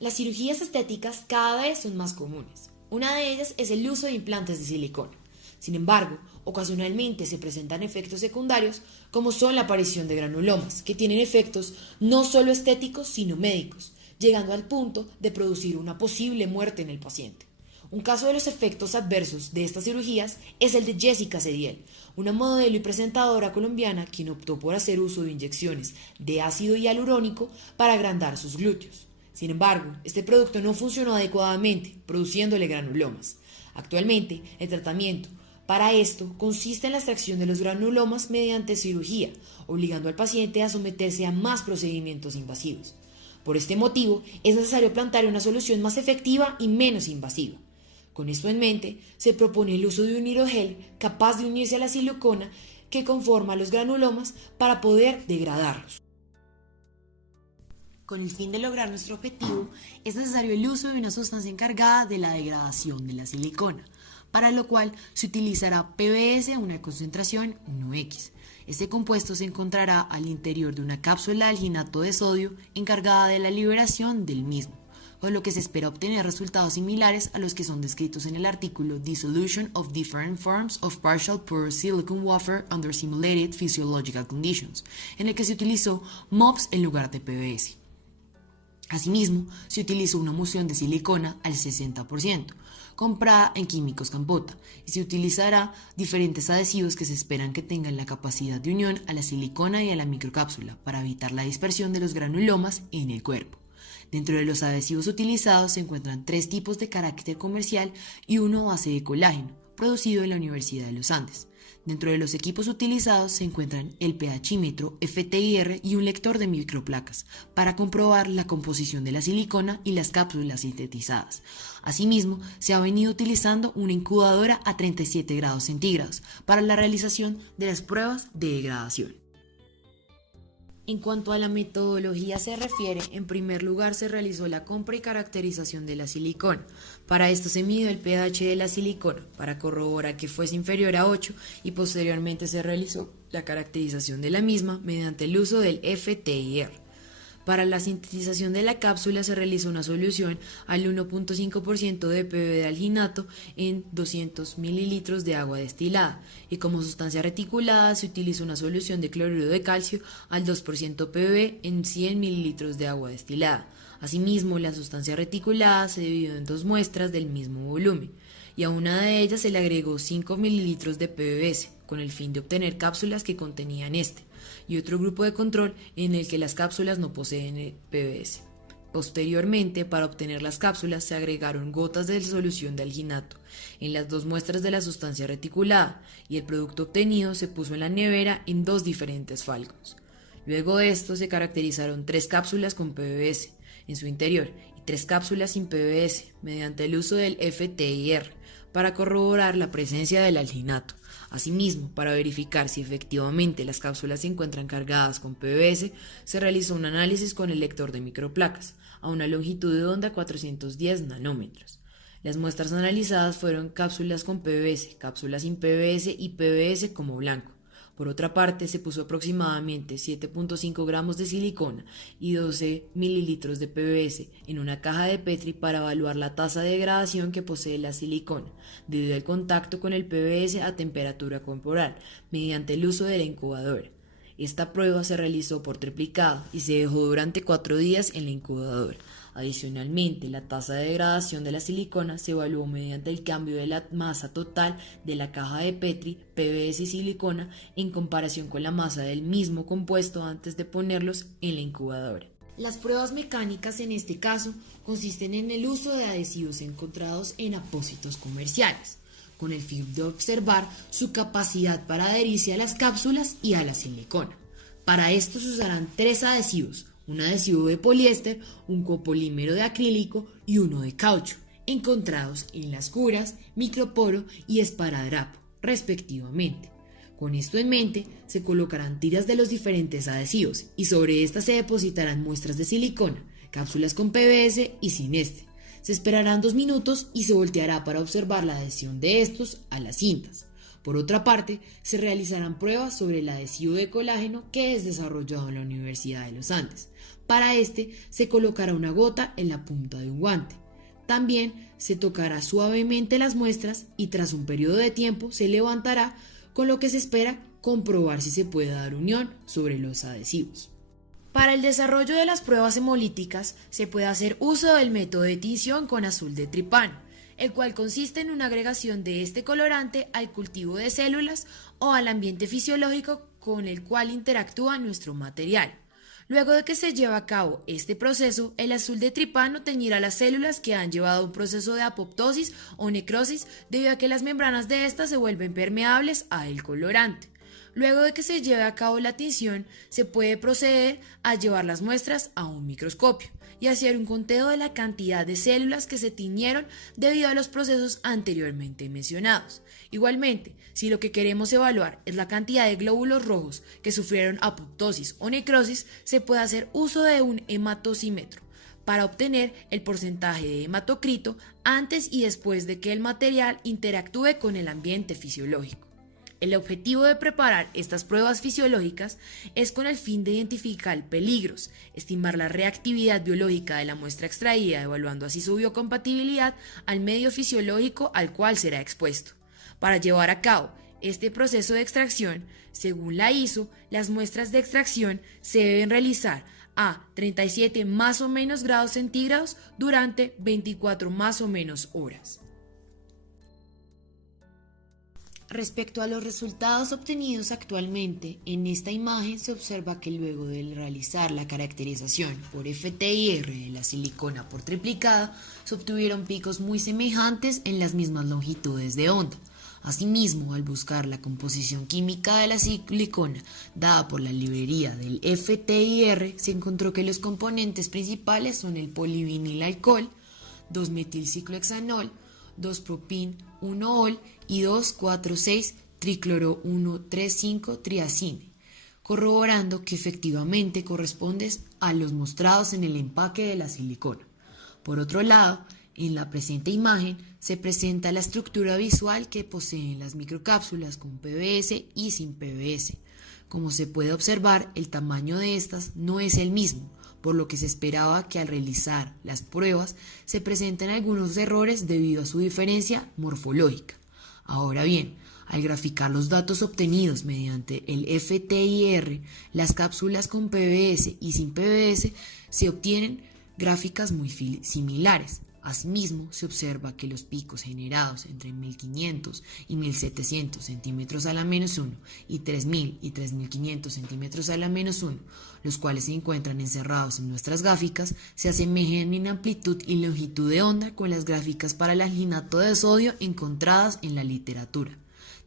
Las cirugías estéticas cada vez son más comunes. Una de ellas es el uso de implantes de silicona. Sin embargo, ocasionalmente se presentan efectos secundarios como son la aparición de granulomas, que tienen efectos no solo estéticos sino médicos, llegando al punto de producir una posible muerte en el paciente. Un caso de los efectos adversos de estas cirugías es el de Jessica Cediel, una modelo y presentadora colombiana quien optó por hacer uso de inyecciones de ácido hialurónico para agrandar sus glúteos. Sin embargo, este producto no funcionó adecuadamente, produciéndole granulomas. Actualmente, el tratamiento para esto consiste en la extracción de los granulomas mediante cirugía, obligando al paciente a someterse a más procedimientos invasivos. Por este motivo, es necesario plantear una solución más efectiva y menos invasiva. Con esto en mente, se propone el uso de un hidrogel capaz de unirse a la silicona que conforma los granulomas para poder degradarlos. Con el fin de lograr nuestro objetivo, es necesario el uso de una sustancia encargada de la degradación de la silicona, para lo cual se utilizará PBS a una concentración 1X. Este compuesto se encontrará al interior de una cápsula de alginato de sodio encargada de la liberación del mismo, con lo que se espera obtener resultados similares a los que son descritos en el artículo Dissolution of Different Forms of Partial Pore Silicone Wafer Under Simulated Physiological Conditions, en el que se utilizó MOPS en lugar de PBS. Asimismo, se utilizó una emulsión de silicona al 60%, comprada en Químicos Campota, y se utilizará diferentes adhesivos que se esperan que tengan la capacidad de unión a la silicona y a la microcápsula para evitar la dispersión de los granulomas en el cuerpo. Dentro de los adhesivos utilizados se encuentran 3 tipos de carácter comercial y uno base de colágeno, producido en la Universidad de los Andes. Dentro de los equipos utilizados se encuentran el pHímetro FTIR y un lector de microplacas para comprobar la composición de la silicona y las cápsulas sintetizadas. Asimismo, se ha venido utilizando una incubadora a 37 grados centígrados para la realización de las pruebas de degradación. En cuanto a la metodología se refiere, en primer lugar se realizó la compra y caracterización de la silicona. Para esto se midió el pH de la silicona para corroborar que fuese inferior a 8 y posteriormente se realizó la caracterización de la misma mediante el uso del FTIR. Para la sintetización de la cápsula se realizó una solución al 1.5% de PB de alginato en 200 ml de agua destilada y como sustancia reticulada se utilizó una solución de cloruro de calcio al 2% PB en 100 ml de agua destilada. Asimismo, la sustancia reticulada se dividió en 2 muestras del mismo volumen y a una de ellas se le agregó 5 ml de PBS con el fin de obtener cápsulas que contenían este y otro grupo de control en el que las cápsulas no poseen el PBS. Posteriormente, para obtener las cápsulas se agregaron gotas de solución de alginato en las 2 muestras de la sustancia reticulada y el producto obtenido se puso en la nevera en 2 diferentes falcons. Luego de esto se caracterizaron 3 cápsulas con PBS en su interior y 3 cápsulas sin PBS mediante el uso del FTIR para corroborar la presencia del alginato. Asimismo, para verificar si efectivamente las cápsulas se encuentran cargadas con PBS, se realizó un análisis con el lector de microplacas a una longitud de onda 410 nanómetros. Las muestras analizadas fueron cápsulas con PBS, cápsulas sin PBS y PBS como blanco. Por otra parte, se puso aproximadamente 7.5 gramos de silicona y 12 mililitros de PBS en una caja de Petri para evaluar la tasa de degradación que posee la silicona debido al contacto con el PBS a temperatura corporal mediante el uso de la incubadora. Esta prueba se realizó por triplicado y se dejó durante 4 días en la incubadora. Adicionalmente, la tasa de degradación de la silicona se evaluó mediante el cambio de la masa total de la caja de Petri, PBS y silicona en comparación con la masa del mismo compuesto antes de ponerlos en la incubadora. Las pruebas mecánicas en este caso consisten en el uso de adhesivos encontrados en apósitos comerciales, con el fin de observar su capacidad para adherirse a las cápsulas y a la silicona. Para esto se usarán 3 adhesivos, un adhesivo de poliéster, un copolímero de acrílico y uno de caucho, encontrados en las curas, microporo y esparadrapo, respectivamente. Con esto en mente, se colocarán tiras de los diferentes adhesivos y sobre estas se depositarán muestras de silicona, cápsulas con PBS y sin este. Se esperarán 2 minutos y se volteará para observar la adhesión de estos a las cintas. Por otra parte, se realizarán pruebas sobre el adhesivo de colágeno que es desarrollado en la Universidad de los Andes. Para este, se colocará una gota en la punta de un guante. También se tocará suavemente las muestras y tras un periodo de tiempo se levantará, con lo que se espera comprobar si se puede dar unión sobre los adhesivos. Para el desarrollo de las pruebas hemolíticas se puede hacer uso del método de tinción con azul de tripano, el cual consiste en una agregación de este colorante al cultivo de células o al ambiente fisiológico con el cual interactúa nuestro material. Luego de que se lleva a cabo este proceso, el azul de tripano teñirá las células que han llevado un proceso de apoptosis o necrosis debido a que las membranas de estas se vuelven permeables al colorante. Luego de que se lleve a cabo la tinción, se puede proceder a llevar las muestras a un microscopio y hacer un conteo de la cantidad de células que se tiñeron debido a los procesos anteriormente mencionados. Igualmente, si lo que queremos evaluar es la cantidad de glóbulos rojos que sufrieron apoptosis o necrosis, se puede hacer uso de un hematosímetro para obtener el porcentaje de hematocrito antes y después de que el material interactúe con el ambiente fisiológico. El objetivo de preparar estas pruebas fisiológicas es con el fin de identificar peligros, estimar la reactividad biológica de la muestra extraída, evaluando así su biocompatibilidad al medio fisiológico al cual será expuesto. Para llevar a cabo este proceso de extracción, según la ISO, las muestras de extracción se deben realizar a 37 más o menos grados centígrados durante 24 más o menos horas. Respecto a los resultados obtenidos actualmente, en esta imagen se observa que luego de realizar la caracterización por FTIR de la silicona por triplicada, se obtuvieron picos muy semejantes en las mismas longitudes de onda. Asimismo, al buscar la composición química de la silicona dada por la librería del FTIR, se encontró que los componentes principales son el polivinilalcohol, 2-metilciclohexanol, 2-propin-1-ol y 2,4,6-tricloro-1,3,5-triacine, corroborando que efectivamente corresponden a los mostrados en el empaque de la silicona. Por otro lado, en la presente imagen se presenta la estructura visual que poseen las microcápsulas con PBS y sin PBS. Como se puede observar, el tamaño de estas no es el mismo, por lo que se esperaba que al realizar las pruebas se presenten algunos errores debido a su diferencia morfológica. Ahora bien, al graficar los datos obtenidos mediante el FTIR, las cápsulas con PBS y sin PBS se obtienen gráficas muy similares. Asimismo, se observa que los picos generados entre 1500 y 1700 centímetros a la menos 1 y 3000 y 3500 centímetros a la menos 1, los cuales se encuentran encerrados en nuestras gráficas, se asemejan en amplitud y longitud de onda con las gráficas para el alginato de sodio encontradas en la literatura.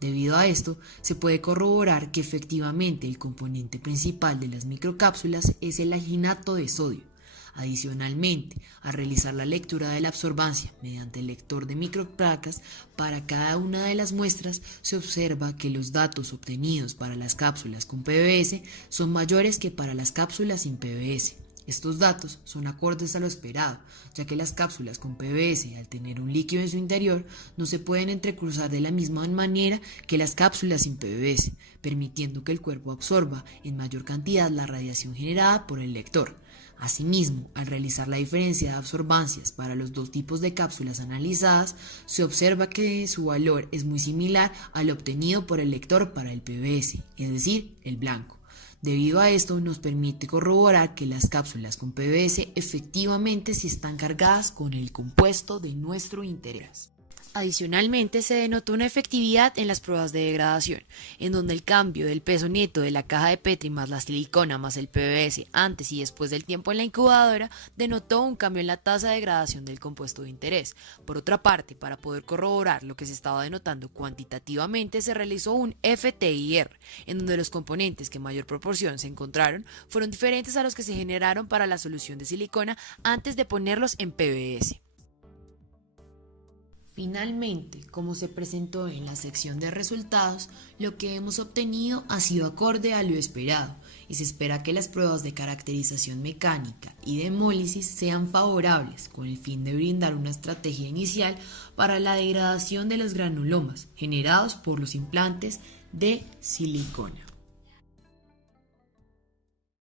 Debido a esto, se puede corroborar que efectivamente el componente principal de las microcápsulas es el alginato de sodio. Adicionalmente, al realizar la lectura de la absorbancia mediante el lector de microplacas para cada una de las muestras, se observa que los datos obtenidos para las cápsulas con PBS son mayores que para las cápsulas sin PBS. Estos datos son acordes a lo esperado, ya que las cápsulas con PBS, al tener un líquido en su interior, no se pueden entrecruzar de la misma manera que las cápsulas sin PBS, permitiendo que el cuerpo absorba en mayor cantidad la radiación generada por el lector. Asimismo, al realizar la diferencia de absorbancias para los dos tipos de cápsulas analizadas, se observa que su valor es muy similar al obtenido por el lector para el PBS, es decir, el blanco. Debido a esto, nos permite corroborar que las cápsulas con PBS efectivamente sí están cargadas con el compuesto de nuestro interés. Adicionalmente, se denotó una efectividad en las pruebas de degradación, en donde el cambio del peso neto de la caja de Petri más la silicona más el PBS antes y después del tiempo en la incubadora denotó un cambio en la tasa de degradación del compuesto de interés. Por otra parte, para poder corroborar lo que se estaba denotando cuantitativamente, se realizó un FTIR, en donde los componentes que en mayor proporción se encontraron fueron diferentes a los que se generaron para la solución de silicona antes de ponerlos en PBS. Finalmente, como se presentó en la sección de resultados, lo que hemos obtenido ha sido acorde a lo esperado y se espera que las pruebas de caracterización mecánica y de hemólisis sean favorables con el fin de brindar una estrategia inicial para la degradación de los granulomas generados por los implantes de silicona.